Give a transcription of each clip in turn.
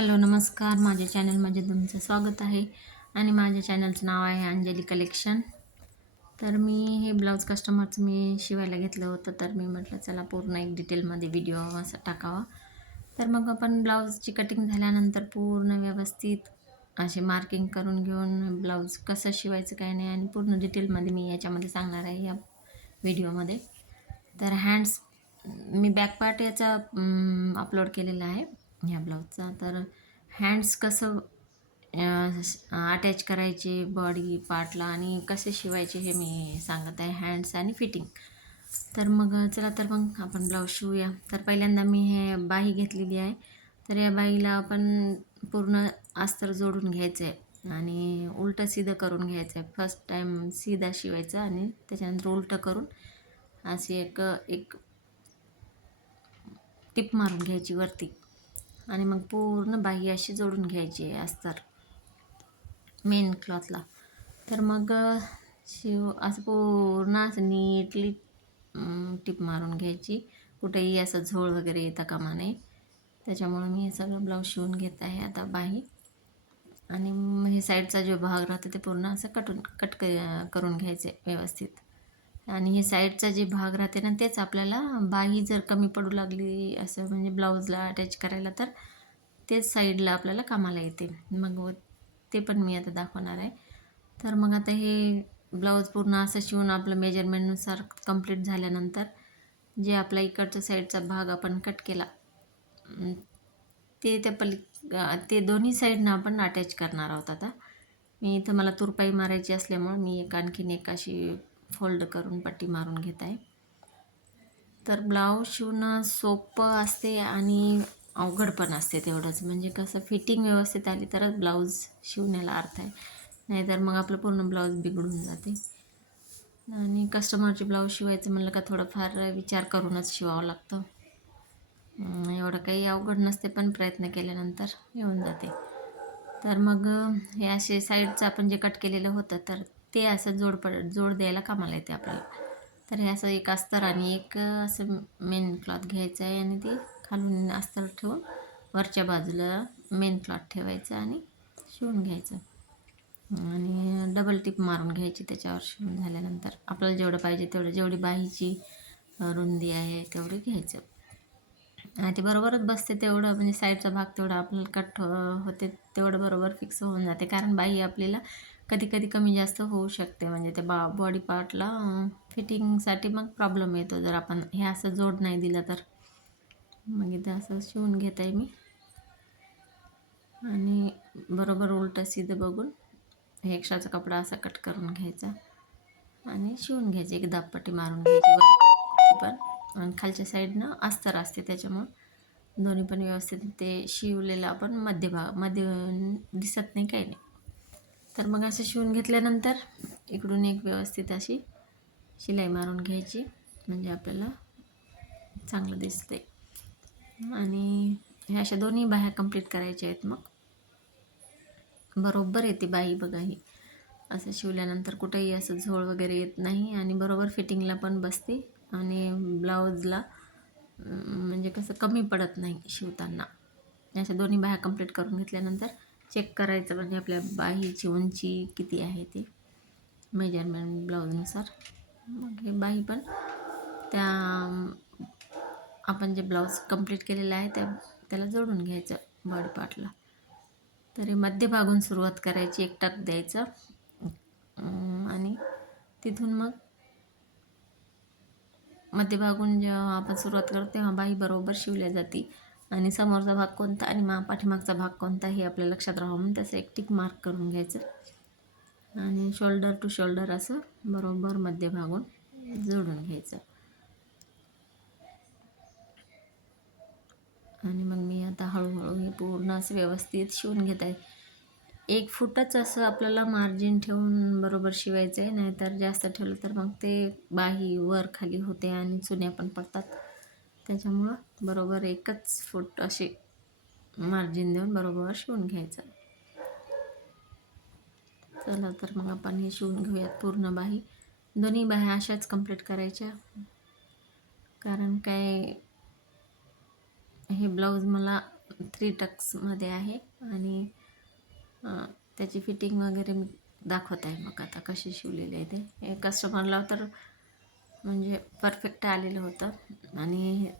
Hello नमस्कार. माझ्या चॅनलमध्ये तुमचं स्वागत आहे आणि माझ्या चॅनलचं नाव आहे अंजली कलेक्शन. तर मी हे ब्लाऊज कस्टमरचं शिवायला घेतलं होतं, तर मी म्हटलं चला पूर्ण एक डिटेलमध्ये व्हिडिओ असा टाकावा. तर मग आपण ब्लाऊजची कटिंग झाल्यानंतर पूर्ण व्यवस्थित असे मार्किंग करून घेऊन ब्लाऊज कसं शिवायचं काय नाही आणि पूर्ण डिटेलमध्ये मी याच्यामध्ये सांगणार आहे या व्हिडिओमध्ये. तर हँड्स मी बॅक पार्ट याचा अपलोड केलेला आहे ह्या ब्लाऊजचा. तर हँड्स कसं अटॅच करायचे बॉडी पार्टला आणि कसे शिवायचे हे मी सांगत आहे, हँड्स आणि फिटिंग. तर मग चला तर मग आपण ब्लाऊज शिवूया. तर पहिल्यांदा मी हे बाही घेतलेली आहे. तर या बाईला आपण पूर्ण अस्तर जोडून घ्यायचं आहे आणि उलटं सीधं करून घ्यायचं आहे. फर्स्ट टाईम सीधा शिवायचं आणि त्याच्यानंतर उलटं करून अशी एक एक टिप मारून घ्यायची वरती आणि मग पूर्ण बाही अशी जोडून घ्यायची आहे अस्तर मेन क्लॉथला. तर मग शिव असं पूर्ण असं नीटली टिप मारून घ्यायची, कुठेही असं झोळ वगैरे येता कामा नये. त्याच्यामुळं मी हे सगळं ब्लाऊज शिवून घेत आहे आता बाही. आणि हे साईडचा जो भाग राहतो ते पूर्ण असं कट करून घ्यायचे व्यवस्थित. आणि हे साईडचा जे भाग राहते ना, तेच आपल्याला बाही जर कमी पडू लागली असं म्हणजे ब्लाऊजला अटॅच करायला, तर तेच साईडला आपल्याला कामाला येते. मग ते पण मी आता दाखवणार आहे. तर मग आता हे ब्लाऊज पूर्ण असं शिवून आपलं मेजरमेंटनुसार कंप्लीट झाल्यानंतर जे आपला इकडच्या साईडचा भाग आपण कट केला ते ते दोन्ही साईडनं आपण अटॅच करणार आहोत. आता मी इथं मला तुरपाई मारायची असल्यामुळं मी आणखीन एक अशी फोल्ड करून पट्टी मारून घेत आहे. तर ब्लाऊज शिवणं सोपं असते आणि अवघड पण असते तेवढंच. म्हणजे कसं फिटिंग व्यवस्थित आली तरच ब्लाऊज शिवण्याला अर्थ आहे, नाहीतर मग आपलं पूर्ण ब्लाऊज बिघडून जाते. आणि कस्टमरचे ब्लाऊज शिवायचं म्हणलं का थोडंफार विचार करूनच शिवावं लागतं. एवढं काही अवघड नसते, पण प्रयत्न केल्यानंतर येऊन जाते. तर मग हे असे साईडचं आपण जे कट केलेलं होतं, तर ते असं जोड द्यायला कामाला येते आपल्याला. तर हे असं एक अस्तर आणि एक असं मेन क्लॉथ घ्यायचं आहे आणि ते खालून अस्तर ठेवून वरच्या बाजूला मेन क्लॉथ ठेवायचं आणि शिवून घ्यायचं. आणि डबल टिप मारून घ्यायची त्याच्यावर शिवून झाल्यानंतर. आपल्याला जेवढं पाहिजे तेवढं, जेवढी बाहीची रुंदी आहे तेवढी घ्यायचं. आणि ते बरोबरच बसते तेवढं, म्हणजे साईडचा भाग तेवढा आपल्याला कट होते तेवढं बरोबर फिक्स होऊन जाते. कारण बाही आपल्याला कधी कधी कमी जास्त होऊ शकते, म्हणजे ते बॉडी पार्टला फिटिंगसाठी मग प्रॉब्लेम येतो जर आपण हे असं जोड नाही दिलं तर. मग इथं असं शिवून घेत आहे मी आणि बरोबर उलटं सीधं बघून हे एक्स्ट्राचा कपडा असा कट करून घ्यायचा आणि शिवून घ्यायची. एक दाबपट्टी मारून घ्यायची वरती पण, आणि खालच्या साईडनं अस्तर असते त्याच्यामुळं दोन्ही पण व्यवस्थित ते शिवलेलं आपण मध्ये दिसत नाही, काही नाही. तर मग असं शिवून घेतल्यानंतर इकडून एक व्यवस्थित अशी शिलाई मारून घ्यायची, म्हणजे आपल्याला चांगलं दिसते. आणि ह्या अशा दोन्ही बाह्या कंप्लीट करायच्या आहेत. मग बरोबर येते बाही बघा ही असं शिवल्यानंतर, कुठेही असं झोळ वगैरे येत नाही आणि बरोबर फिटिंगला पण बसते आणि ब्लाऊजला म्हणजे कसं कमी पडत नाही शिवताना. अशा दोन्ही बाह्या कंप्लीट करून घेतल्यानंतर चेक करायचं, म्हणजे आपल्या बाहीची उंची किती आहे ते मेजरमेंट ब्लाऊजनुसार. मग हे बाही पण त्या आपण जे ब्लाऊज कंप्लीट केलेलं आहे त्याला जोडून घ्यायचं बॉडी पार्टला. तर मध्यभागून सुरुवात करायची, एक टक द्यायचं आणि तिथून मग मध्यभागून जेव्हा आपण सुरुवात करतो तेव्हा बाही बरोबर शिवल्या जाते. आणि समोरचा भाग कोणता आणि पाठीमागचा भाग कोणता हे आपल्या लक्षात राहावं म्हणून त्याचं एक टिक मार्क करून घ्यायचं आणि शोल्डर टू शोल्डर असं बरोबर मध्यभागून जोडून घ्यायचं. आणि मग मी आता हळूहळू हे पूर्ण असं व्यवस्थित शिवून घेत आहे. 1 फूटच असं आपल्याला मार्जिन ठेवून बरोबर शिवायचं आहे, नाहीतर जास्त ठेवलं तर मग ते बाही वर खाली होते आणि चुन्या पण पडतात. त्याच्यामुळं बरोबर 1च फूट असे मार्जिन देऊन बरोबर शिवून घ्यायचं. चला तर मग आपण हे शिवून घेऊयात पूर्ण बाही. दोन्ही बाह्या अशाच कंप्लीट करायच्या, कारण काय हे ब्लाऊज मला 3 टक्समध्ये आहे आणि त्याची फिटिंग वगैरे मी दाखवत आहे. मग आता कशी शिवलेली आहे ते. हे कस्टमरला तर म्हणजे परफेक्ट आलेलं होतं. आणि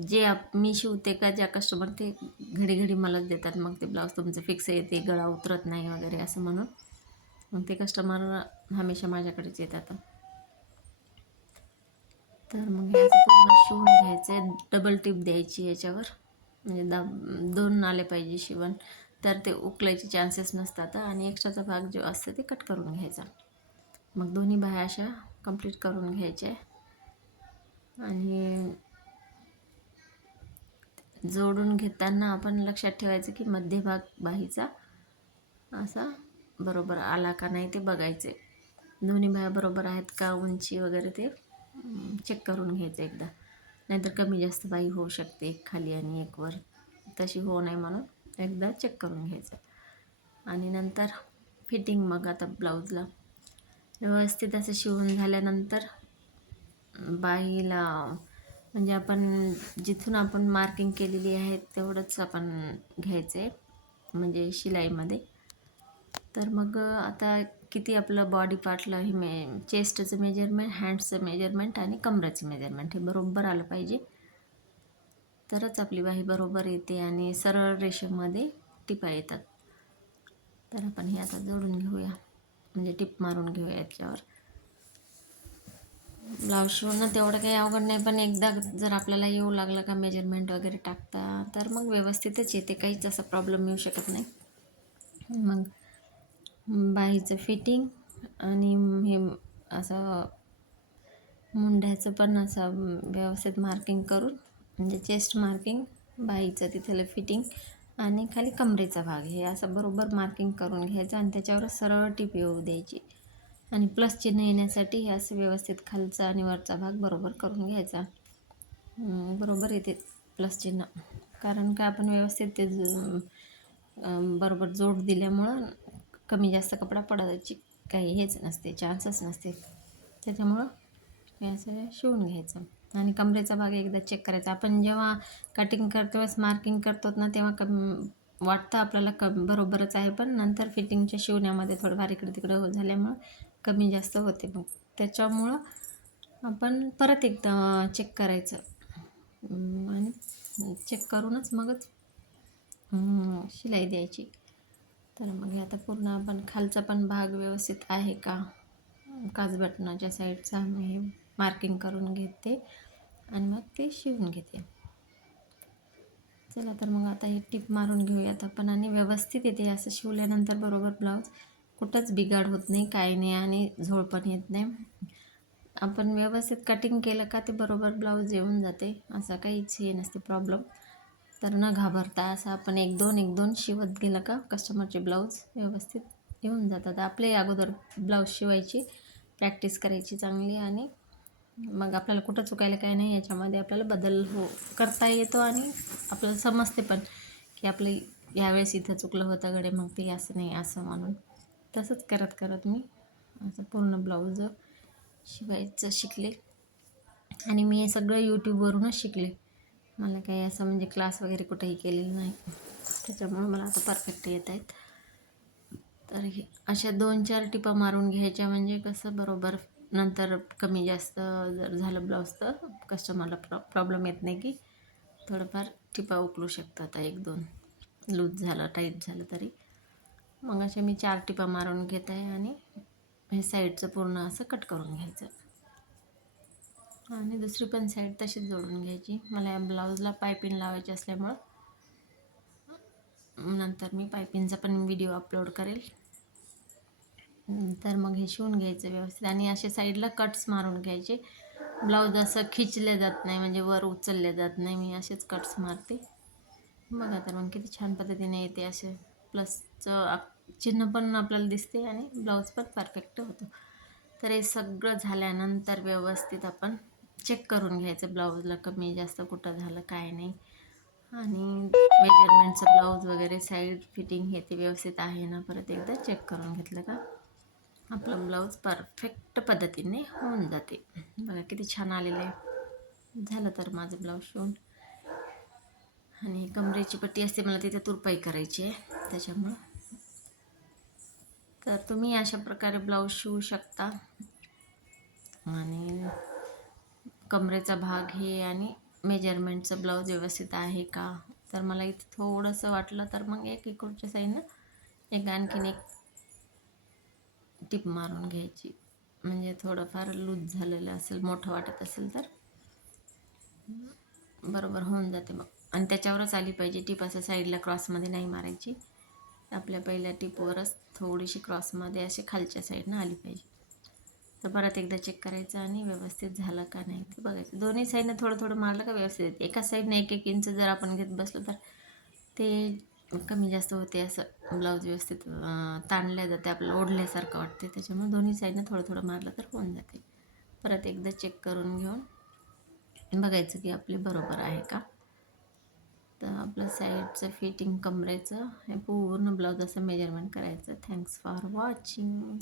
जे मी शिवते का ज्या कस्टमर ते घडी घडी मलाच देतात, मग ते ब्लाऊज तुमचं फिक्स येते, गळा उतरत नाही वगैरे असं म्हणून. मग ते कस्टमर हमेशा माझ्याकडेच येतात. तर मग हे असं पूर्ण शिवून घ्यायचं आहे. डबल टिप द्यायची याच्यावर, म्हणजे 2 आले पाहिजे शिवण, तर ते उकलायचे चान्सेस नसतात. आणि एक्स्ट्राचा भाग जो असतो ते कट करून घ्यायचा. मग दोन्ही बाह्या अशा कंप्लीट करून घ्यायच्या. आणि जोडून घेताना आपण लक्षात ठेवायचं की मध्यभाग बाहीचा असा बरोबर आला का नाही ते बघायचे. दोन्ही बाह्या बरोबर आहेत का, उंची वगैरे ते चेक करून घ्यायचं एकदा. नाहीतर कमी जास्त बाही होऊ शकते, एक खाली आणि एक वर, तशी होऊ नये म्हणून एकदा चेक करून घ्यायचं. आणि नंतर फिटिंग मग आता ब्लाऊजला व्यवस्थित असं शिवून झाल्यानंतर बाहीला म्हणजे आपण जिथून आपण मार्किंग केलेली आहे तेवढंच आपण घ्यायचं आहे, म्हणजे शिलाईमध्ये. तर मग आता किती आपलं बॉडी पार्टला हे चेस्टचं मेजरमेंट, हँड्सचं मेजरमेंट आणि कमरेचं मेजरमेंट हे बरोबर आलं पाहिजे, तरच आपली बाही बरोबर येते आणि सरळ रेषेमध्ये टिपा येतात. तर आपण हे आता जोडून घेऊया, म्हणजे टिप मारून घेऊया याच्यावर. ब्लाऊज शिवणं तेवढं काही अवघड नाही, पण एकदा जर आपल्याला येऊ लागलं का मेजरमेंट वगैरे टाकता, तर मग व्यवस्थितच येते, काहीच असा प्रॉब्लेम येऊ शकत नाही. मग बाहीचं फिटिंग आणि हे असं मुंढ्याचं पण असं व्यवस्थित मार्किंग करून, म्हणजे चेस्ट मार्किंग, बाहीचं तिथलं फिटिंग आणि खाली कमरेचा भाग हे असं बरोबर मार्किंग करून घ्यायचं. आणि त्याच्यावर सरळ टीप येऊ द्यायची. आणि प्लस चिन्ह येण्यासाठी हे असं व्यवस्थित खालचा आणि वरचा भाग बरोबर करून घ्यायचा. बरोबर येते प्लस चिन्ह, कारण का आपण व्यवस्थित ते बरोबर जोड दिल्यामुळं कमी जास्त कपडा पडायची काही हेच नसते, चान्सच नसते. त्याच्यामुळं हे असं शिवून घ्यायचं. आणि कमरेचा भाग एकदा चेक करायचा. आपण जेव्हा कटिंग करतो वेळेस मार्किंग करतो ना, तेव्हा वाटतं आपल्याला बरोबरच आहे, पण नंतर फिटिंगच्या शिवण्यामध्ये थोडंफार इकडं तिकडं झाल्यामुळं कमी जास्त होते. मग त्याच्यामुळं आपण परत एकदा चेक करायचं आणि चेक करूनच मगच शिलाई द्यायची. तर मग हे आता पूर्ण आपण खालचा पण भाग व्यवस्थित आहे का, काजबटनाच्या साईडचा मी मार्किंग करून घेते आणि मग ते शिवून घेते. चला तर मग आता हे टिप मारून घेऊयात आपण. आणि व्यवस्थित येते असं शिवल्यानंतर बरोबर ब्लाऊज, कुठंच बिघाड होत नाही, काही नाही, आणि झोळ पण येत नाही. आपण व्यवस्थित कटिंग केलं का ते बरोबर ब्लाऊज येऊन जाते, असा काहीच हे नसते प्रॉब्लेम. तर न घाबरता असं आपण एक दोन शिवत गेलं का कस्टमरचे ब्लाऊज व्यवस्थित येऊन जातात. आपले अगोदर ब्लाऊज शिवायची प्रॅक्टिस करायची चांगली, आणि मग आपल्याला कुठं चुकायला काय नाही, याच्यामध्ये आपल्याला बदल करता येतो. आणि आपल्याला समजते पण की आपलं यावेळेस इथं चुकलं होतं गडे, मग ते असं नाही असं म्हणून. तसंच करत करत मी असं पूर्ण ब्लाऊज शिवायचं शिकले. आणि मी हे सगळं यूट्यूबवरूनच शिकले, मला काही असं म्हणजे क्लास वगैरे कुठेही केलेलं नाही, त्याच्यामुळं मला आता परफेक्ट येत आहेत. तर हे अशा 2-4 टिपा मारून घ्यायच्या, म्हणजे कसं बरोबर नंतर कमी जास्त जर झालं ब्लाऊज तर कस्टमरला प्रॉब्लेम येत नाही की थोडंफार टिपा उकलू शकतात, 1-2 लूज झालं टाईट झालं तरी. मग अशा मी 4 टिपा मारून घेत आहे आणि हे साईडचं पूर्ण असं कट करून घ्यायचं. आणि दुसरी पण साईड तशीच जोडून घ्यायची. मला या ब्लाऊजला पायपिंग लावायची असल्यामुळं नंतर मी पायपिंगचा पण व्हिडिओ अपलोड करेल. तर मग हे शिवून घ्यायचं व्यवस्थित. आणि असे साईडला कट्स मारून घ्यायचे. ब्लाऊज असं खिचले जात नाही, म्हणजे वर उचलले जात नाही, मी असेच कट्स मारते. बघा तर मग किती छान पद्धतीने येते. असे प्लसचं चिन्ह पण आपल्याला दिसते आणि ब्लाऊज पण परफेक्ट होतो. तर हे सगळं झाल्यानंतर व्यवस्थित आपण चेक करून घ्यायचं ब्लाऊजला कमी जास्त कुठं झालं काय नाही. आणि मेजरमेंटचं ब्लाऊज वगैरे साईड फिटिंग हे ते व्यवस्थित आहे ना, परत एकदा चेक करून घेतलं का आपलं ब्लाऊज परफेक्ट पद्धतीने होऊन जाते. बघा किती छान आलेलं आहे. झालं तर माझं ब्लाऊज शिवून. आणि कमरेची पट्टी असते, मला तिथे तुरपाई करायची आहे त्याच्यामुळं. तर तुम्ही अशा प्रकारे ब्लाऊज शिवू शकता. आणि कमरेचा भाग हे आणि मेजरमेंटचं ब्लाऊज व्यवस्थित आहे का, तर मला इथे थोडंसं वाटलं, तर मग एक इकडच्या साईडनं एक आणखीन एक टिप मारून घ्यायची. म्हणजे थोडंफार लूज झालेलं असेल, मोठं वाटत असेल तर बरोबर होऊन जाते मग. आणि त्याच्यावरच आली पाहिजे टिप, असं साईडला क्रॉसमध्ये नाही मारायची. आपल्या पहिल्या टिपवरच थोडीशी क्रॉसमध्ये अशी खालच्या साईडनं आली पाहिजे. तर परत एकदा चेक करायचं आणि व्यवस्थित झालं का नाही ते बघायचं. दोन्ही साईडनं थोडं थोडं मारलं का व्यवस्थित येते. एका साईडनं 1-1 इंच जर आपण घेत बसलो तर ते कमी जास्त होते, असं ब्लाऊज व्यवस्थित ताणल्या जाते, आपल्याला ओढल्यासारखं वाटते. त्याच्यामुळे दोन्ही साईडनं थोडं थोडं मारलं तर होऊन जाते. परत एकदा चेक करून घेऊन बघायचं की आपले बरोबर आहे का. तर आपलं साईडचं फिटिंग कमरेचं हे पूर्ण ब्लाऊज असं मेजरमेंट करायचं. Thanks for watching.